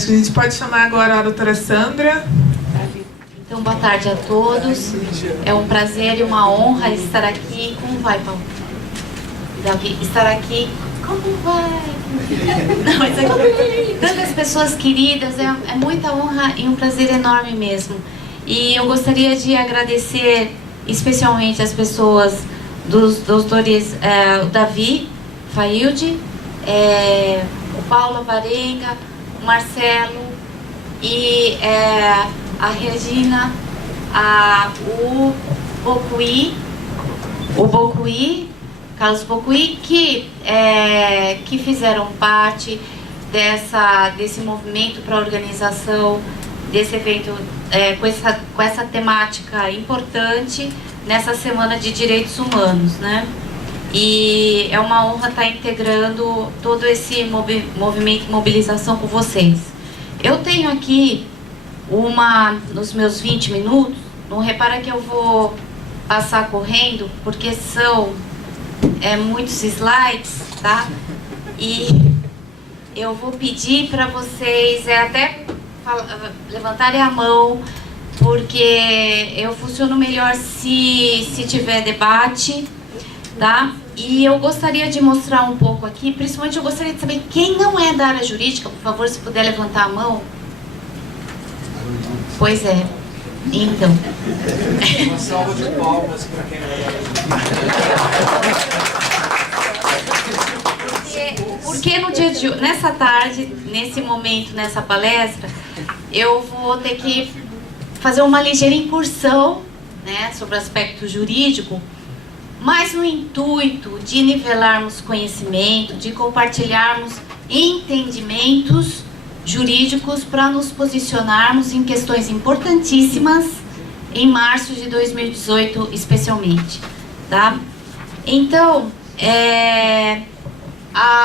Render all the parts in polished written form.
Acho que a gente pode chamar agora a doutora Sandra. Então, boa tarde a todos. É um prazer e uma honra estar aqui. Como vai, Paulo? Davi, estar aqui. Como vai? Não, mas é tantas pessoas queridas, é muita honra e um prazer enorme mesmo. E eu gostaria de agradecer especialmente as pessoas dos doutores, o Davi Failde, o Paulo Varenga, o Marcelo e a Regina, o Bocuí, Carlos Bocuí, que fizeram parte desse movimento para a organização desse evento com essa temática importante nessa Semana de Direitos Humanos, né? E é uma honra estar integrando todo esse movimento de mobilização com vocês. Eu tenho aqui nos meus 20 minutos, não repara que eu vou passar correndo, porque são muitos slides, tá? E eu vou pedir para vocês até levantarem a mão, porque eu funciono melhor se tiver debate, tá? E eu gostaria de mostrar um pouco aqui, principalmente eu gostaria de saber quem não é da área jurídica, por favor, se puder levantar a mão. Pois é, então. Uma salva de palmas para quem não é da área jurídica. Porque nessa tarde, nesse momento, nessa palestra, eu vou ter que fazer uma ligeira incursão, né, sobre o aspecto jurídico, mas no intuito de nivelarmos conhecimento, de compartilharmos entendimentos jurídicos para nos posicionarmos em questões importantíssimas em março de 2018, especialmente, tá? Então,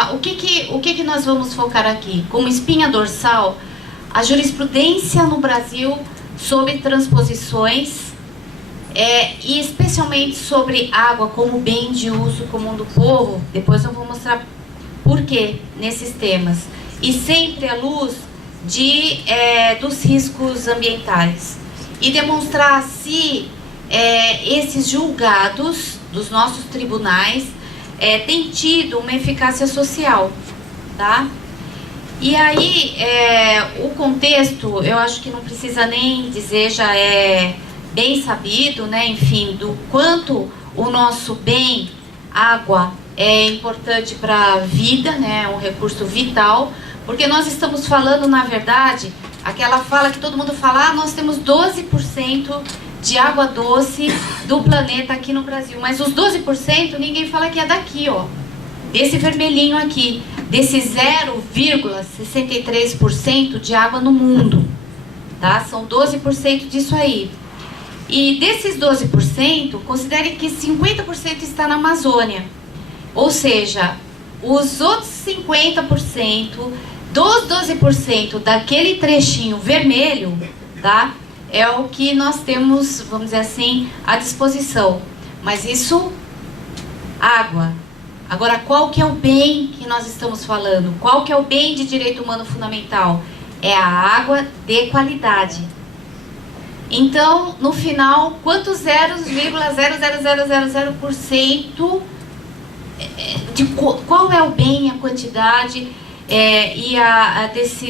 o que nós vamos focar aqui? Como espinha dorsal, a jurisprudência no Brasil sobre transposições, e especialmente sobre água como bem de uso comum do povo. Depois eu vou mostrar por quê nesses temas. E sempre à luz dos riscos ambientais. E demonstrar se esses julgados dos nossos tribunais têm tido uma eficácia social, tá? E aí, o contexto, eu acho que não precisa nem dizer, já é bem sabido, né? Enfim, do quanto o nosso bem, água, é importante para a vida, né? É um recurso vital, porque nós estamos falando, na verdade, aquela fala que todo mundo fala, nós temos 12% de água doce do planeta aqui no Brasil, mas os 12% ninguém fala que é daqui, ó, desse vermelhinho aqui, desse 0,63% de água no mundo, tá? São 12% disso aí. E desses 12%, considere que 50% está na Amazônia. Ou seja, os outros 50% dos 12% daquele trechinho vermelho, tá? É o que nós temos, vamos dizer assim, à disposição. Mas isso, água. Agora, qual que é o bem que nós estamos falando? Qual que é o bem de direito humano fundamental? É a água de qualidade. Então, no final, quantos 0,00000% de qual é o bem, a quantidade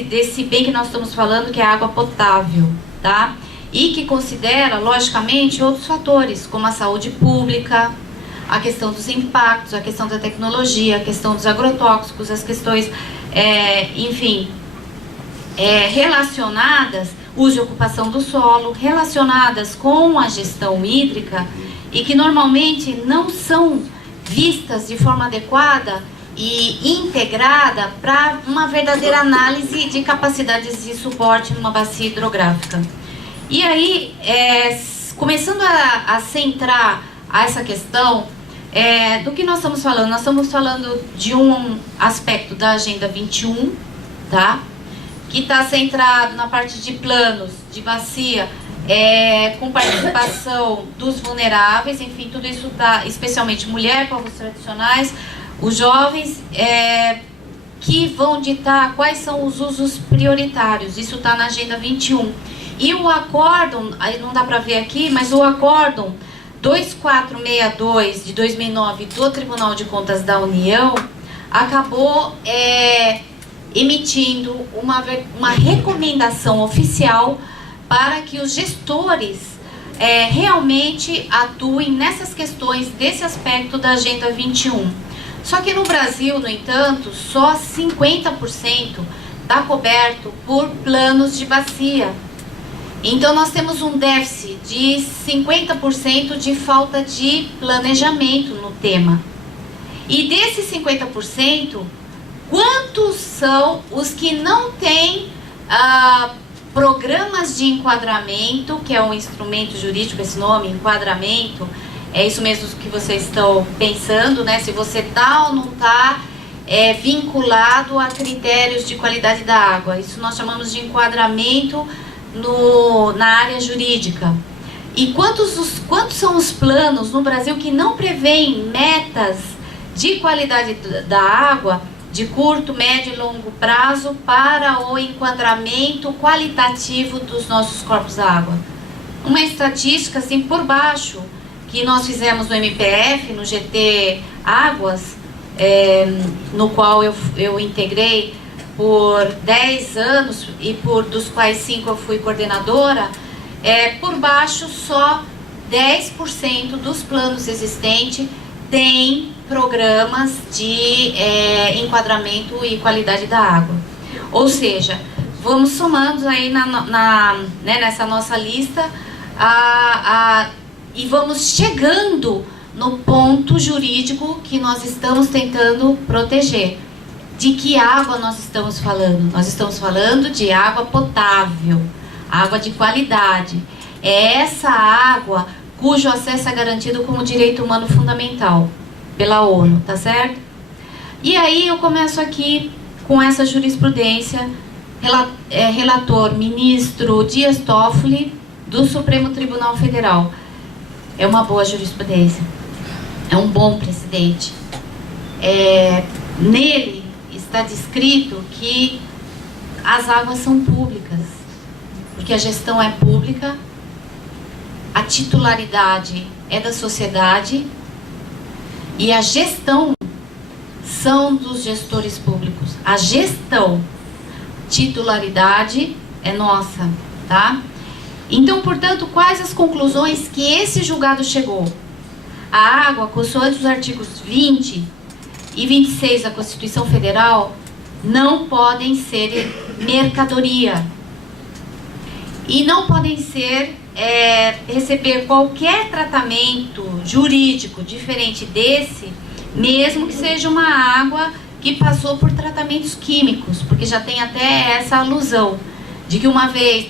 desse bem que nós estamos falando, que é a água potável, tá? E que considera, logicamente, outros fatores, como a saúde pública, a questão dos impactos, a questão da tecnologia, a questão dos agrotóxicos, as questões, relacionadas, uso e ocupação do solo, relacionadas com a gestão hídrica e que normalmente não são vistas de forma adequada e integrada para uma verdadeira análise de capacidades de suporte numa bacia hidrográfica. E aí, começando a centrar essa questão, do que nós estamos falando? Nós estamos falando de um aspecto da Agenda 21, tá? Que está centrado na parte de planos, de bacia, com participação dos vulneráveis, enfim, tudo isso está, especialmente mulher, povos tradicionais, os jovens, que vão ditar quais são os usos prioritários. Isso está na Agenda 21. E o acórdão, aí não dá para ver aqui, mas o acórdão 2462 de 2009 do Tribunal de Contas da União acabou emitindo uma recomendação oficial para que os gestores realmente atuem nessas questões desse aspecto da Agenda 21. Só que no Brasil, no entanto, só 50% está coberto por planos de bacia. Então nós temos um déficit de 50% de falta de planejamento no tema. E desses 50%, quantos são os que não têm programas de enquadramento, que é um instrumento jurídico, esse nome, enquadramento, é isso mesmo que vocês estão pensando, né? Se você está ou não está vinculado a critérios de qualidade da água. Isso nós chamamos de enquadramento na área jurídica. E quantos são os planos no Brasil que não prevêem metas de qualidade da água de curto, médio e longo prazo para o enquadramento qualitativo dos nossos corpos d'água? Uma estatística assim por baixo que nós fizemos no MPF, no GT Águas, no qual eu integrei por 10 anos e dos quais 5 eu fui coordenadora, por baixo só 10% dos planos existentes tem programas de enquadramento e qualidade da água. Ou seja, vamos somando aí nessa nossa lista e vamos chegando no ponto jurídico que nós estamos tentando proteger. De que água nós estamos falando? Nós estamos falando de água potável, água de qualidade. É essa água cujo acesso é garantido como direito humano fundamental pela ONU, tá certo? E aí eu começo aqui com essa jurisprudência, relator ministro Dias Toffoli, do Supremo Tribunal Federal. É uma boa jurisprudência, é um bom precedente. Nele está descrito que as águas são públicas, porque a gestão é pública, a titularidade é da sociedade e a gestão são dos gestores públicos. A gestão, titularidade é nossa, tá? Então, portanto, quais as conclusões que esse julgado chegou? A água, consoante os artigos 20 e 26 da Constituição Federal, não podem ser mercadoria. E não podem receber qualquer tratamento jurídico diferente desse, mesmo que seja uma água que passou por tratamentos químicos, porque já tem até essa alusão de que uma vez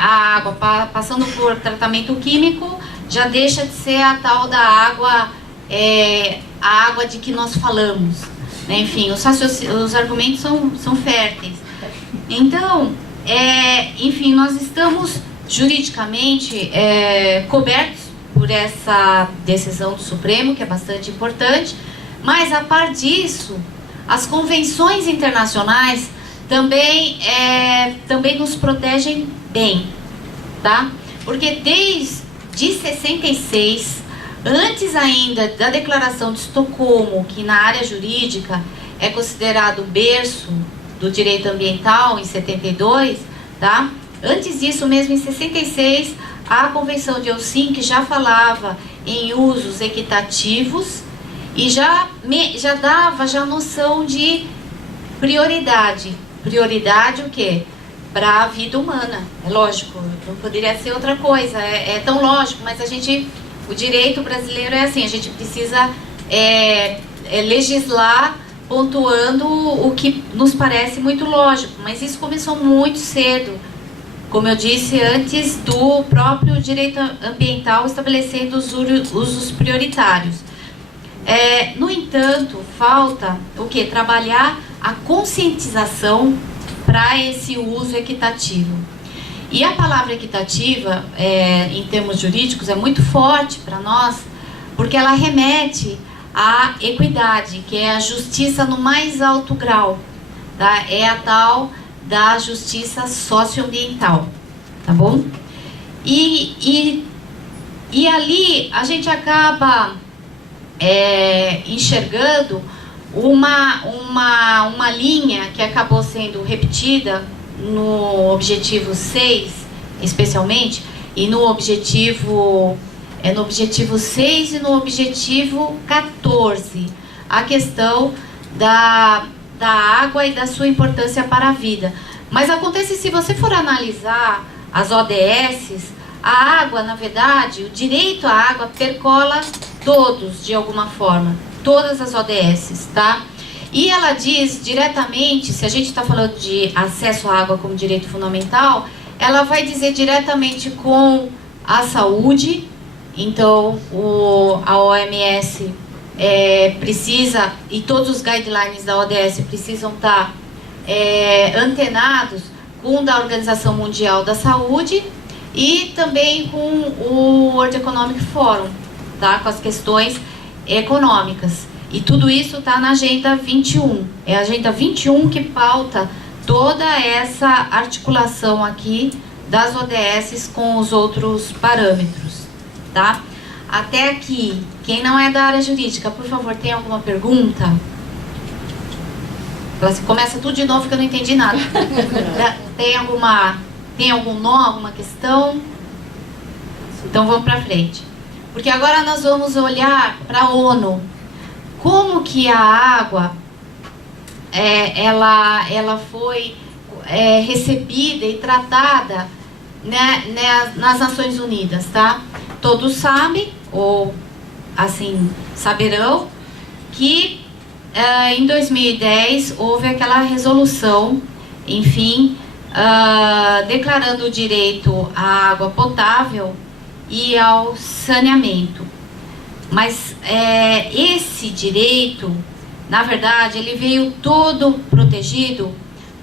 a água passando por tratamento químico já deixa de ser a tal da água, a água de que nós falamos, né? Enfim, os argumentos são férteis. Então, enfim, nós estamos juridicamente cobertos por essa decisão do Supremo, que é bastante importante, mas a par disso, as convenções internacionais também nos protegem bem, tá? Porque desde 66, antes ainda da Declaração de Estocolmo, que na área jurídica é considerado o berço do direito ambiental, em 72, tá? Antes disso mesmo, em 66, a Convenção de Helsinki já falava em usos equitativos e já dava a noção de prioridade. Prioridade o quê? Para a vida humana. É lógico, não poderia ser outra coisa. É tão lógico, mas o direito brasileiro é assim, a gente precisa legislar pontuando o que nos parece muito lógico, mas isso começou muito cedo. Como eu disse antes, do próprio direito ambiental estabelecendo os usos prioritários. No entanto, falta o quê? Trabalhar a conscientização para esse uso equitativo. E a palavra equitativa, em termos jurídicos, é muito forte para nós, porque ela remete a equidade, que é a justiça no mais alto grau, tá? É a tal da justiça socioambiental, tá bom? E ali a gente acaba enxergando uma linha que acabou sendo repetida no objetivo 6, especialmente, e no objetivo 6 e no objetivo 14, a questão da água e da sua importância para a vida. Mas acontece, se você for analisar as ODSs, a água, na verdade, o direito à água percola todos, de alguma forma, todas as ODSs, tá? E ela diz diretamente, se a gente está falando de acesso à água como direito fundamental, ela vai dizer diretamente com a saúde. Então, a OMS precisa, e todos os guidelines da ODS precisam estar antenados com o da Organização Mundial da Saúde e também com o World Economic Forum, tá? Com as questões econômicas. E tudo isso está na Agenda 21. É a Agenda 21 que pauta toda essa articulação aqui das ODSs com os outros parâmetros, tá? Até aqui, quem não é da área jurídica, por favor, tem alguma pergunta? Começa tudo de novo que eu não entendi nada. Tem algum nó, alguma questão? Então vamos para frente. Porque agora nós vamos olhar para a ONU. Como que a água ela foi recebida e tratada, né, nas Nações Unidas, tá? Todos sabem, ou assim, saberão, que em 2010 houve aquela resolução, enfim, declarando o direito à água potável e ao saneamento. Mas esse direito, na verdade, ele veio todo protegido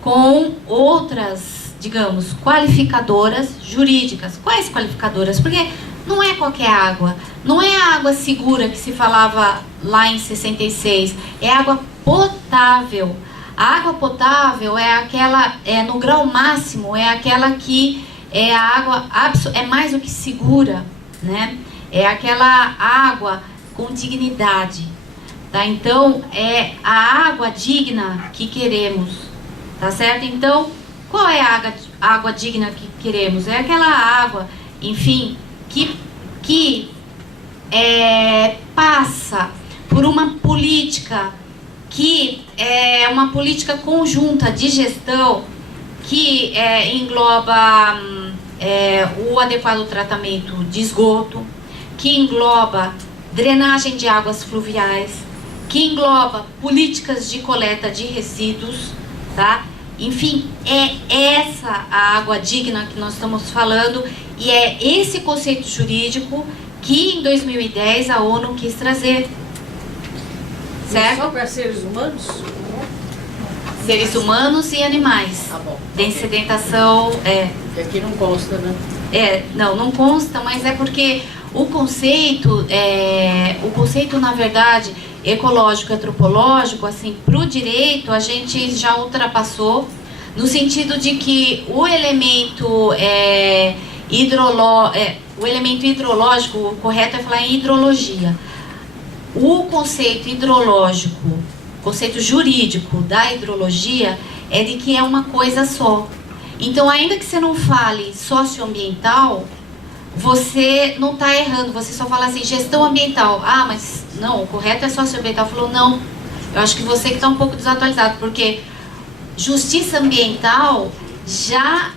com outras, digamos, qualificadoras jurídicas. Quais qualificadoras? Porque não é qualquer água, não é a água segura que se falava lá em 66, é água potável. A água potável é aquela, no grau máximo, é aquela que é a água é mais do que segura, né? É aquela água com dignidade, tá? Então, é a água digna que queremos, tá certo? Então, qual é a água digna que queremos? É aquela água, enfim, que passa por uma política que é uma política conjunta de gestão que engloba o adequado tratamento de esgoto, que engloba drenagem de águas fluviais, que engloba políticas de coleta de resíduos, tá? Enfim, é essa a água digna que nós estamos falando e é esse conceito jurídico que em 2010 a ONU quis trazer. Certo? Só para seres humanos? Seres humanos e animais. Tá bom. Tem sedentação, Que aqui não consta, né? Não consta, mas é porque o conceito, na verdade, ecológico e antropológico, assim, para o direito, a gente já ultrapassou, no sentido de que o elemento hidrológico, o correto é falar em hidrologia. O conceito hidrológico, conceito jurídico da hidrologia, é de que é uma coisa só. Então, ainda que você não fale socioambiental, você não está errando, você só fala assim, gestão ambiental. Ah, mas não, o correto é socioambiental. Falou, não, eu acho que você que está um pouco desatualizado, porque justiça ambiental já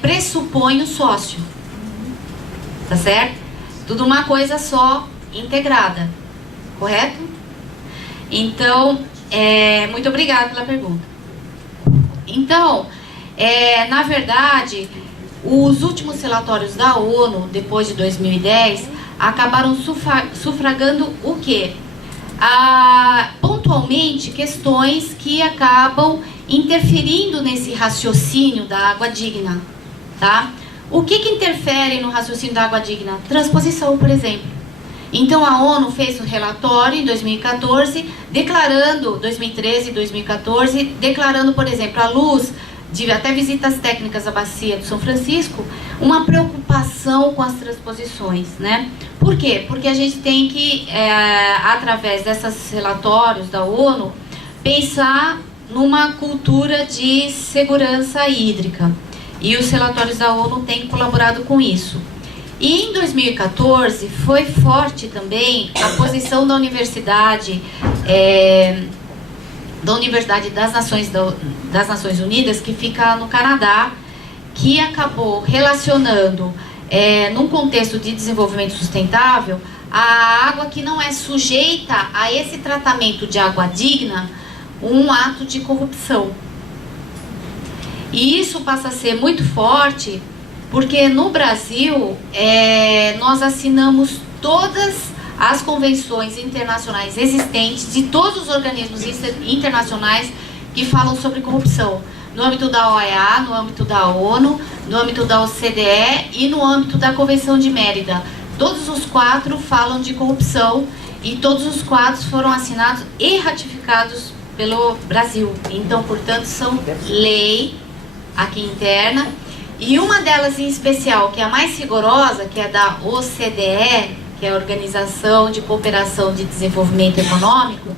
pressupõe o sócio, tá certo? Tudo uma coisa só, integrada, correto? Então, muito obrigada pela pergunta. Então, na verdade, os últimos relatórios da ONU, depois de 2010, acabaram sufragando o quê? Pontualmente, questões que acabam interferindo nesse raciocínio da água digna, tá? O que interfere no raciocínio da água digna? Transposição, por exemplo. Então a ONU fez um relatório em 2014, declarando, 2013 e 2014, declarando, por exemplo, à luz de até visitas técnicas à bacia do São Francisco, uma preocupação com as transposições, né? Por quê? Porque a gente tem que, através desses relatórios da ONU, pensar numa cultura de segurança hídrica. E os relatórios da ONU têm colaborado com isso. E em 2014 foi forte também a posição da Universidade das Nações Unidas, que fica no Canadá, que acabou relacionando, num contexto de desenvolvimento sustentável, a água que não é sujeita a esse tratamento de água digna, um ato de corrupção. E isso passa a ser muito forte, porque no Brasil, nós assinamos todas as convenções internacionais existentes de todos os organismos internacionais que falam sobre corrupção, no âmbito da OEA, no âmbito da ONU, no âmbito da OCDE e no âmbito da Convenção de Mérida. Todos os 4 falam de corrupção e todos os 4 foram assinados e ratificados pelo Brasil. Então, portanto, são lei aqui interna. E uma delas em especial, que é a mais rigorosa, que é da OCDE, que é a Organização de Cooperação de Desenvolvimento Econômico,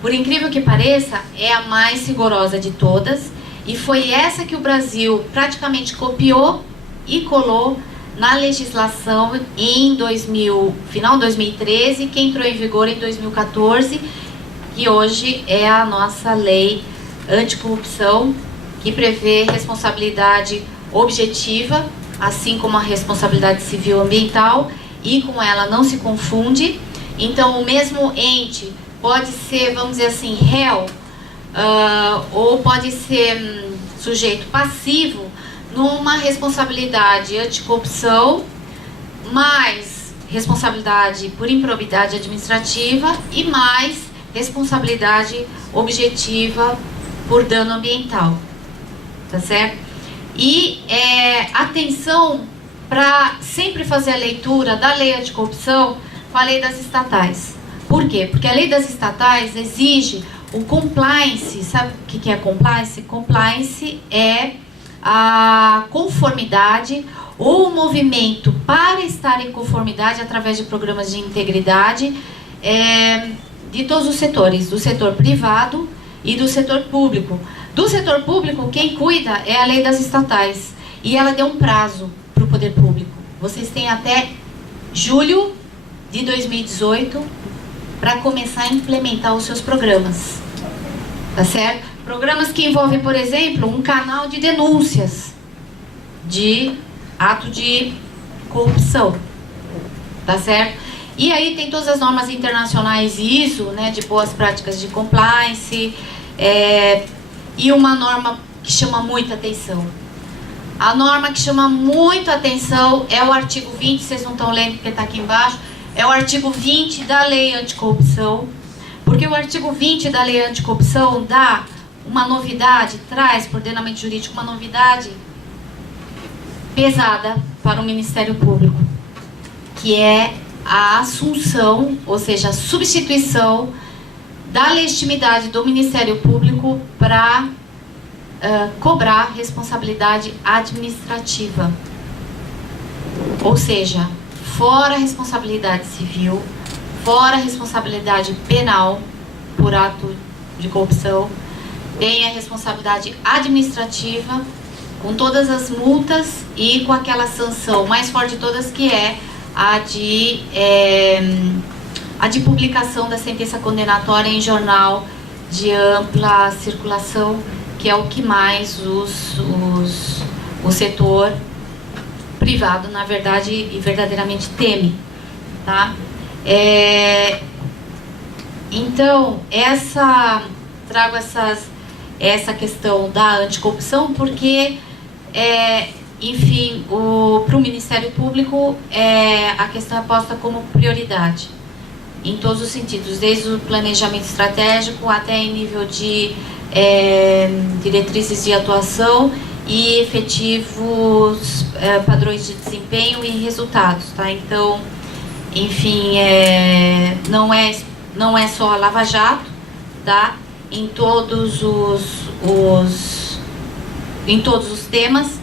por incrível que pareça, é a mais rigorosa de todas, e foi essa que o Brasil praticamente copiou e colou na legislação em final de 2013, que entrou em vigor em 2014, que hoje é a nossa lei anticorrupção, que prevê responsabilidade objetiva, assim como a responsabilidade civil ambiental, e com ela não se confunde. Então, o mesmo ente pode ser, vamos dizer assim, réu, ou pode ser sujeito passivo numa responsabilidade anticorrupção, mais responsabilidade por improbidade administrativa e mais responsabilidade objetiva por dano ambiental. Tá certo? E atenção para sempre fazer a leitura da lei anticorrupção com a lei das estatais. Por quê? Porque a lei das estatais exige o compliance. Sabe o que é compliance? Compliance é a conformidade ou o movimento para estar em conformidade através de programas de integridade de todos os setores, do setor privado e do setor público. Do setor público, quem cuida é a lei das estatais. E ela deu um prazo para o poder público. Vocês têm até julho de 2018 para começar a implementar os seus programas. Tá certo? Programas que envolvem, por exemplo, um canal de denúncias de ato de corrupção. Tá certo? E aí tem todas as normas internacionais ISO, né, de boas práticas de compliance, e uma norma que chama muita atenção. A norma que chama muito atenção é o artigo 20, vocês não estão lendo porque está aqui embaixo, é o artigo 20 da Lei Anticorrupção, porque o artigo 20 da Lei Anticorrupção dá uma novidade, traz para o ordenamento jurídico uma novidade pesada para o Ministério Público, que é a assunção, ou seja, a substituição da legitimidade do Ministério Público para cobrar responsabilidade administrativa. Ou seja, fora a responsabilidade civil, fora a responsabilidade penal por ato de corrupção, tem a responsabilidade administrativa com todas as multas e com aquela sanção mais forte de todas, que é a de publicação da sentença condenatória em jornal de ampla circulação, que é o que mais o setor privado, na verdade, e verdadeiramente teme. Tá? Então, trago essa questão da anticorrupção porque, enfim, para o Ministério Público, a questão é posta como prioridade, em todos os sentidos, desde o planejamento estratégico até em nível de diretrizes de atuação e efetivos padrões de desempenho e resultados. Tá? Então, enfim, não é só a Lava Jato, tá? Em todos os temas,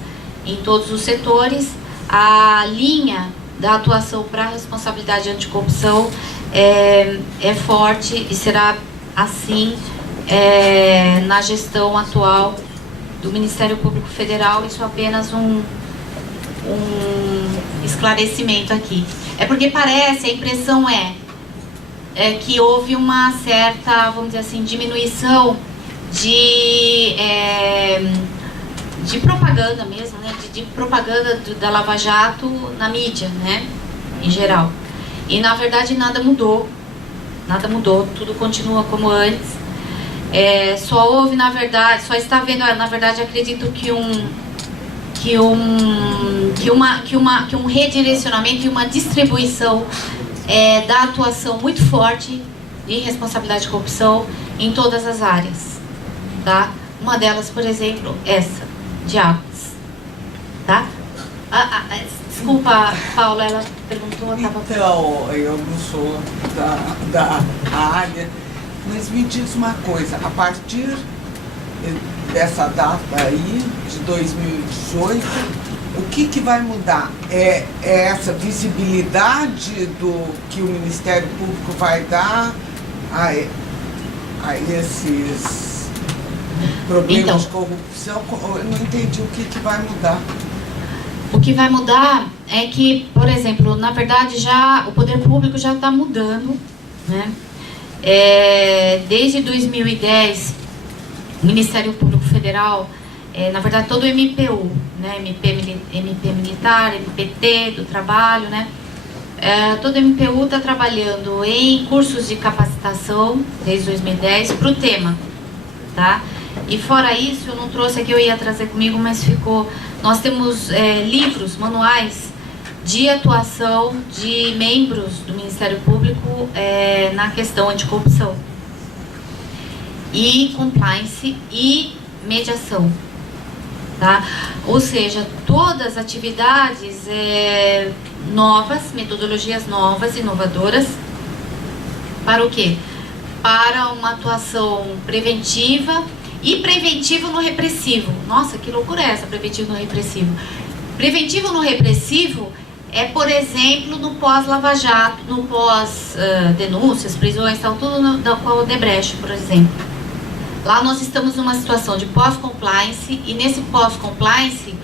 em todos os setores, a linha da atuação para a responsabilidade anticorrupção é forte e será assim na gestão atual do Ministério Público Federal. Isso é apenas um esclarecimento aqui. É porque parece, a impressão que houve uma certa, vamos dizer assim, diminuição de propaganda mesmo, né? De propaganda da Lava Jato na mídia, né? Em geral. E na verdade nada mudou, tudo continua como antes. Só houve, na verdade, só está vendo, na verdade, acredito que um redirecionamento e uma distribuição da atuação muito forte de responsabilidade de corrupção em todas as áreas, tá? Uma delas, por exemplo, essa, de águas, tá? Desculpa, Paula, ela perguntou, estava... Então, eu não sou da área, mas me diz uma coisa, a partir dessa data aí, de 2018, o que vai mudar? É essa visibilidade do que o Ministério Público vai dar a esses problemas então, de corrupção? Eu não entendi o que vai mudar. O que vai mudar é que, por exemplo, na verdade já o poder público já está mudando, né? Desde 2010, o Ministério Público Federal, na verdade todo o MPU, né? MP Militar, MPT do Trabalho, né? Todo o MPU está trabalhando em cursos de capacitação desde 2010 para o tema, tá? E fora isso, eu não trouxe aqui, eu ia trazer comigo, mas ficou... Nós temos livros, manuais de atuação de membros do Ministério Público na questão anticorrupção. E compliance e mediação, tá? Ou seja, todas as atividades novas, metodologias novas, inovadoras, para o quê? Para uma atuação preventiva e preventivo no repressivo. Nossa, que loucura é essa, preventivo no repressivo? Preventivo no repressivo por exemplo, no pós-Lava Jato, no pós-denúncias, prisões, tal, tudo com a Odebrecht, por exemplo. Lá nós estamos numa situação de pós-compliance e nesse pós-compliance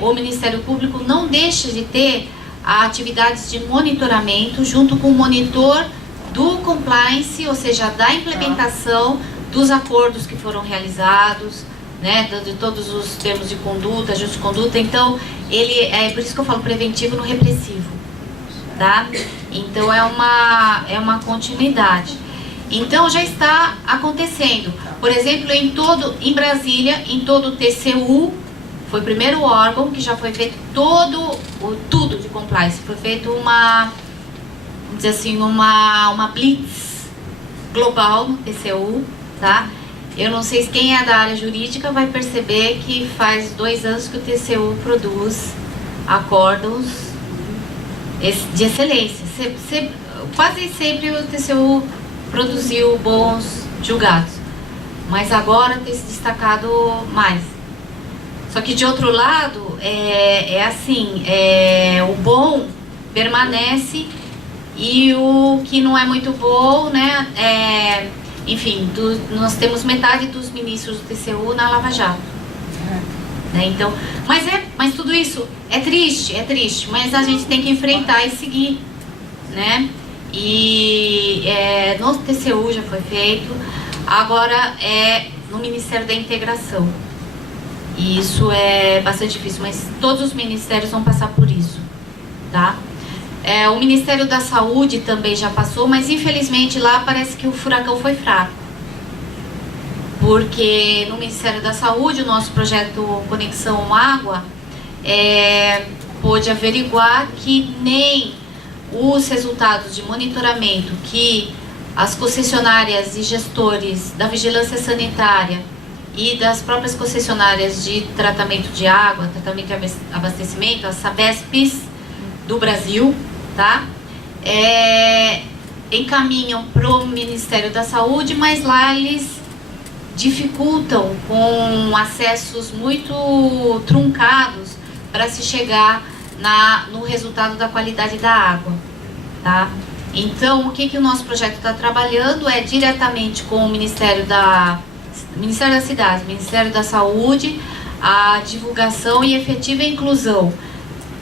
o Ministério Público não deixa de ter atividades de monitoramento junto com o monitor do compliance, ou seja, da implementação dos acordos que foram realizados, né, de todos os termos de conduta, ajustes de conduta. Então, ele por isso que eu falo preventivo no repressivo, tá? Então, é uma continuidade. Então, já está acontecendo. Por exemplo, em Brasília, em todo o TCU, foi o primeiro órgão que já foi feito tudo de compliance. Foi feito vamos dizer assim, uma blitz global no TCU, tá? Eu não sei se quem é da área jurídica vai perceber que faz 2 anos que o TCU produz acórdãos de excelência. Quase sempre o TCU produziu bons julgados, mas agora tem se destacado mais. Só que de outro lado, o bom permanece e o que não é muito bom, né, enfim, nós temos metade dos ministros do TCU na Lava Jato. Né, então, mas tudo isso é triste, mas a gente tem que enfrentar e seguir, né? E no TCU já foi feito, agora no Ministério da Integração. E isso é bastante difícil, mas todos os ministérios vão passar por isso, tá? O Ministério da Saúde também já passou, mas infelizmente lá parece que o furacão foi fraco. Porque no Ministério da Saúde, o nosso projeto Conexão Água pôde averiguar que nem os resultados de monitoramento que as concessionárias e gestores da vigilância sanitária e das próprias concessionárias de tratamento de água, tratamento e abastecimento, as SABESPs do Brasil, tá? Encaminham para o Ministério da Saúde, mas lá eles dificultam com acessos muito truncados para se chegar no resultado da qualidade da água, tá? Então, o que o nosso projeto está trabalhando é diretamente com o Ministério da Cidade, Ministério da Saúde, a divulgação e efetiva inclusão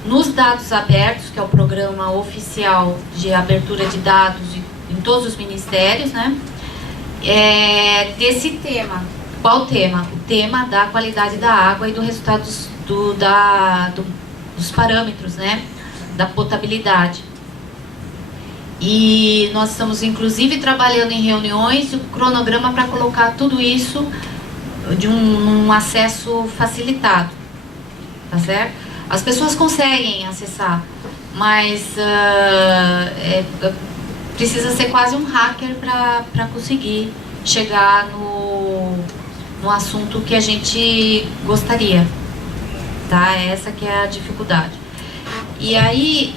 nos dados abertos, que é o programa oficial de abertura de dados em todos os ministérios, né? Desse tema. Qual tema? O tema da qualidade da água e do resultado dos parâmetros, né? Da potabilidade. E nós estamos, inclusive, trabalhando em reuniões o cronograma para colocar tudo isso de um acesso facilitado, tá certo? As pessoas conseguem acessar, mas precisa ser quase um hacker para conseguir chegar no assunto que a gente gostaria, tá? Essa que é a dificuldade. E aí,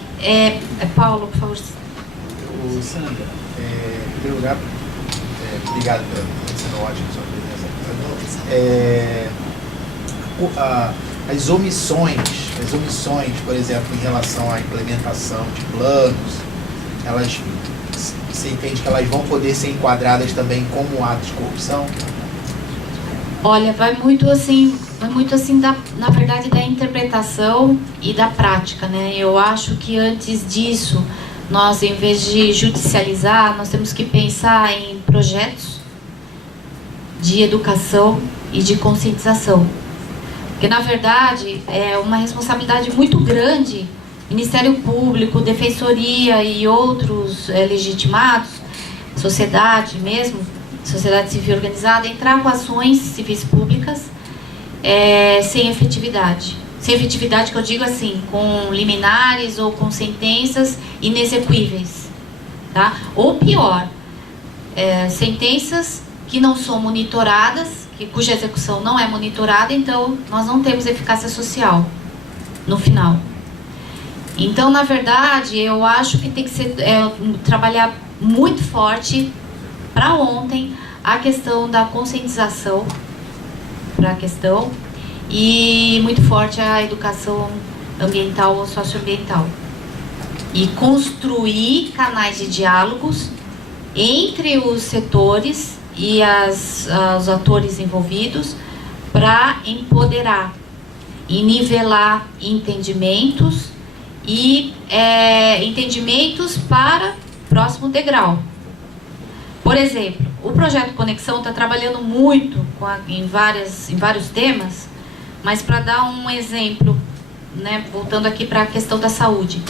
Paulo, por favor. Sandra, em primeiro lugar, obrigado pela sendo ótima sua presença. As omissões, por exemplo, em relação à implementação de planos, você entende que elas vão poder ser enquadradas também como atos de corrupção? Olha, vai muito assim na verdade, da interpretação e da prática, né? Eu acho que antes disso, nós, em vez de judicializar, nós temos que pensar em projetos de educação e de conscientização. Porque, na verdade, é uma responsabilidade muito grande, Ministério Público, Defensoria e outros legitimados, sociedade mesmo, sociedade civil organizada, entrar com ações civis públicas sem efetividade. Sem efetividade que eu digo assim, com liminares ou com sentenças inexequíveis, tá? Ou pior, sentenças que não são monitoradas, cuja execução não é monitorada, então nós não temos eficácia social no final. Então, na verdade, eu acho que tem que ser trabalhar muito forte para ontem a questão da conscientização para a questão e muito forte a educação ambiental ou socioambiental. E construir canais de diálogos entre os setores e os atores envolvidos para empoderar e nivelar entendimentos e entendimentos para o próximo degrau. Por exemplo, o projeto Conexão está trabalhando muito em vários temas, mas para dar um exemplo, né, voltando aqui para a questão da saúde.